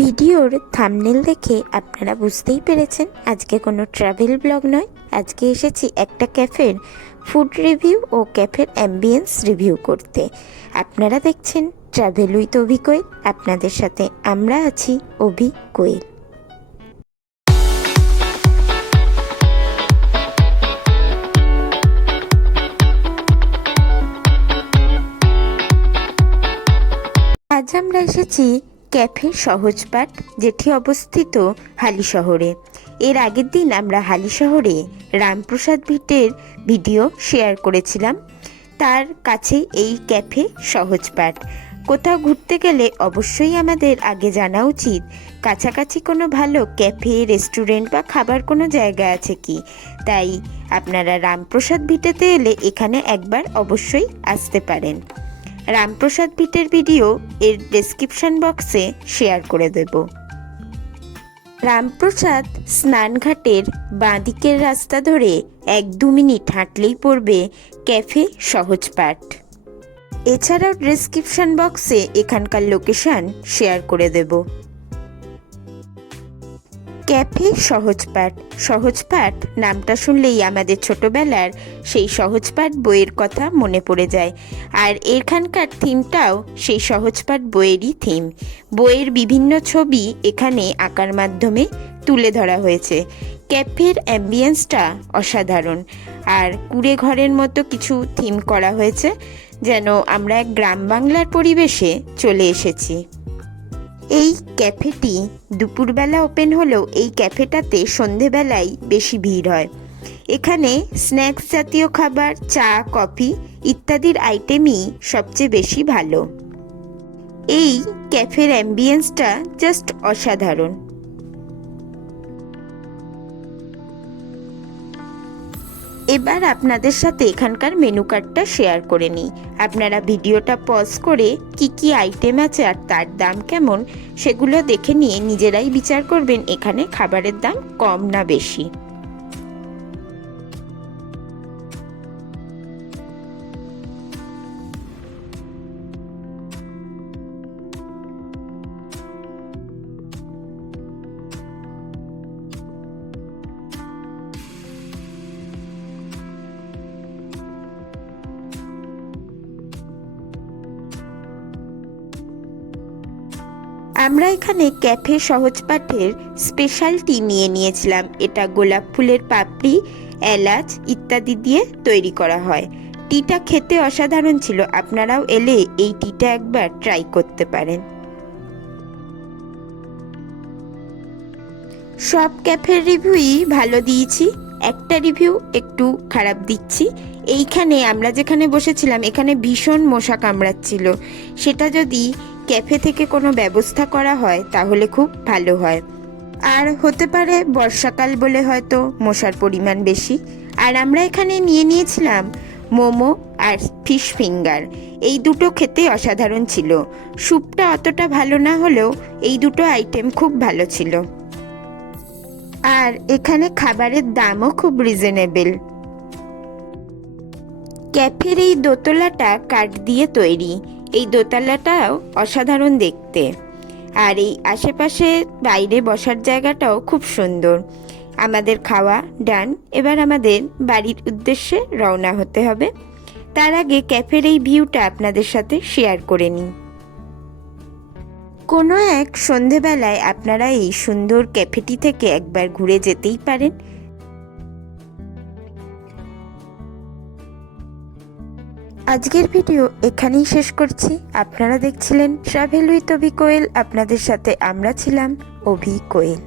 ভিডিওর থাম্বনেল দেখে আপনারা বুঝতেই পেরেছেন আজকে কোনো ট্রাভেল ব্লগ নয়। আজকে এসেছি একটা ক্যাফের ফুড রিভিউ ও ক্যাফের অ্যাম্বিয়েন্স রিভিউ করতে। আপনারা দেখছেন ট্রাভেল উইথ অভি কোয়েল, আপনাদের সাথে আমরা আছি অভি কোয়েল। আজ আমরা এসেছি ক্যাফে সহজপাঠ, যেটি অবস্থিত হালিশহরে। এর আগের দিন আমরা হালিশহরে রামপ্রসাদ ভিটের ভিডিও শেয়ার করেছিলাম, তার কাছে এই ক্যাফে সহজপাঠ। কোথাও ঘুরতে গেলে অবশ্যই আমাদের আগে জানা উচিত কাছাকাছি কোনো ভালো ক্যাফে, রেস্টুরেন্ট বা খাবার কোনো জায়গা আছে কি। তাই আপনারা রামপ্রসাদ ভিটেতে এলে এখানে একবার অবশ্যই আসতে পারেন। রামপ্রসাদ ভিটের ভিডিও এর ডেসক্রিপশন বক্সে শেয়ার করে দেব। রামপ্রসাদ স্নানঘাটের বাঁদিকের রাস্তা ধরে 1-2 মিনিট হাঁটলেই পড়বে ক্যাফে সহজপাঠ। এছাড়াও ডেসক্রিপশন বক্সে এখানকার লোকেশন শেয়ার করে দেব। ক্যাফে সহজপাঠ। সহজপাঠ নামটা শুনলেই আমাদের ছোটবেলার সেই সহজপাঠ বইয়ের কথা মনে পড়ে যায়, আর এখানকার থিমটাও সেই সহজপাঠ বইয়েরই থিম। বইয়ের বিভিন্ন ছবি এখানে আঁকার মাধ্যমে তুলে ধরা হয়েছে। ক্যাফের অ্যাম্বিয়েন্সটা অসাধারণ, আর কুড়ে ঘরের মতো কিছু থিম করা হয়েছে, যেন আমরা এক গ্রাম বাংলার পরিবেশে চলে এসেছি। এই ক্যাফেটি দুপুরবেলা ওপেন হলেও এই ক্যাফেটাতে সন্ধেবেলায় বেশি ভিড় হয়। এখানে স্ন্যাক্স জাতীয় খাবার, চা, কফি ইত্যাদির আইটেমই সবচেয়ে বেশি ভালো। এই ক্যাফের অ্যাম্বিয়েন্সটা জাস্ট অসাধারণ। এবার আপনাদের সাথে এখানকার মেনু কার্ডটা শেয়ার করে নিই। আপনারা ভিডিওটা পজ করে কি আইটেম আছে আর তার দাম কেমন সেগুলো দেখে নিয়ে নিজেরাই বিচার করবেন এখানে খাবারের দাম কম না বেশি। আমরা এখানে ক্যাফে সহজপাঠের স্পেশাল টি নিয়েছিলাম। এটা গোলাপ ফুলের পাপড়ি, এলাচ ইত্যাদি দিয়ে তৈরি করা হয়। টিটা খেতে অসাধারণ ছিল। আপনারাও এলে এই টিটা একবার ট্রাই করতে পারেন। সব ক্যাফের রিভিউই ভালো দিয়েছি, একটা রিভিউ একটু খারাপ দিচ্ছি। এইখানে আমরা যেখানে বসেছিলাম এখানে ভীষণ মশা কামড়াচ্ছিল। সেটা যদি ক্যাফে থেকে কোনো ব্যবস্থা করা হয় তাহলে খুব ভালো হয়। আর হতে পারে বর্ষাকাল বলে হয়তো মশার পরিমাণ বেশি। আর আমরা এখানে নিয়েছিলাম মোমো আর ফিশ ফিঙ্গার। এই দুটো খেতে অসাধারণ ছিল। স্যুপটা অতটা ভালো না হলেও এই দুটো আইটেম খুব ভালো ছিল। আর এখানে খাবারের দামও খুব রিজনেবল। ক্যাফের এই দোতলাটা কাঠ দিয়ে তৈরি। এই দোতলাটাও অসাধারণ দেখতে, আর এই আশেপাশে বাইরে বসার জায়গাটাও খুব সুন্দর। আমাদের খাওয়া ডান, এবার আমাদের বাড়ির উদ্দেশ্যে রওনা হতে হবে। তার আগে ক্যাফের এই ভিউটা আপনাদের সাথে শেয়ার করে নিই। কোনো এক সন্ধেবেলায় আপনারা এই সুন্দর ক্যাফেটি থেকে একবার ঘুরে যেতেই পারেন। আজকের ভিডিও এখানেই শেষ করছি। আপনারা দেখছিলেন ট্রাভেল উইথ অভি কোয়েল, আপনাদের সাথে আমরা ছিলাম অভি কোয়েল।